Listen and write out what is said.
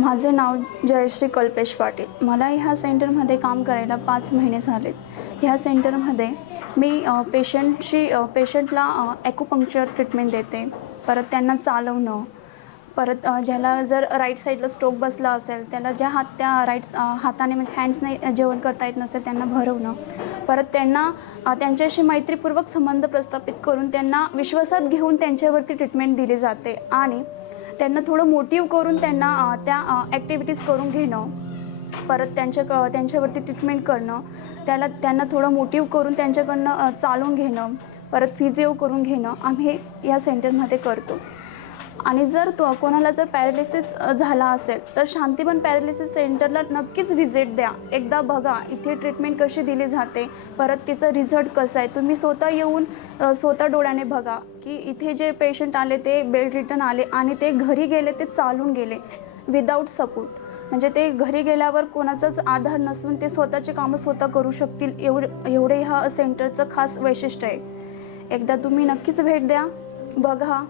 माझे नाव जयश्री कल्पेश पाटील। मला ह्या सेंटरमध्ये काम करायला 5 महिने झालेत। ह्या सेंटरमध्ये मी पेशंटला ॲक्युपंक्चर ट्रीटमेंट देते। परत त्यांना चालवणं, परत ज्याला जर राईट साईडला स्ट्रोक बसला असेल त्याला त्या हाताने म्हणजे हँड्सने जेवण करता येत नसेल त्यांना भरवणं, परत त्यांना त्यांच्याशी मैत्रीपूर्वक संबंध प्रस्थापित करून त्यांना विश्वासात घेऊन त्यांच्यावरती ट्रीटमेंट दिली जाते आणि त्यांना थोडं मोटिव्ह करून त्यांना त्या ॲक्टिव्हिटीज करून घेणं, परत त्यांच्यावरती ट्रीटमेंट करणं, त्यांना थोडं मोटिव्ह करून त्यांच्याकडनं चालून घेणं, परत फिजिओ करून घेणं आम्ही या सेंटरमध्ये करतो। आणि जर कोणाला जर पॅरालिसिस झाला असेल तर शांतिवन पॅरालिसिस सेंटरला नक्कीच व्हिजिट द्या। एकदा बघा इथे ट्रीटमेंट कशी दिली जाते, परत तिचा रिझल्ट कसा आहे तुम्ही स्वतः येऊन स्वतः डोळ्याने बघा की इथे जे पेशंट आले ते बेड रिटर्न आले आणि ते घरी गेले ते चालून गेले विदाऊट सपोर्ट। म्हणजे ते घरी गेल्यावर कोणाचाच आधार नसून ते स्वतःचे कामं स्वतः करू शकतील एवढे ह्या सेंटरचं खास वैशिष्ट्य आहे। एकदा तुम्ही नक्कीच भेट द्या, बघा।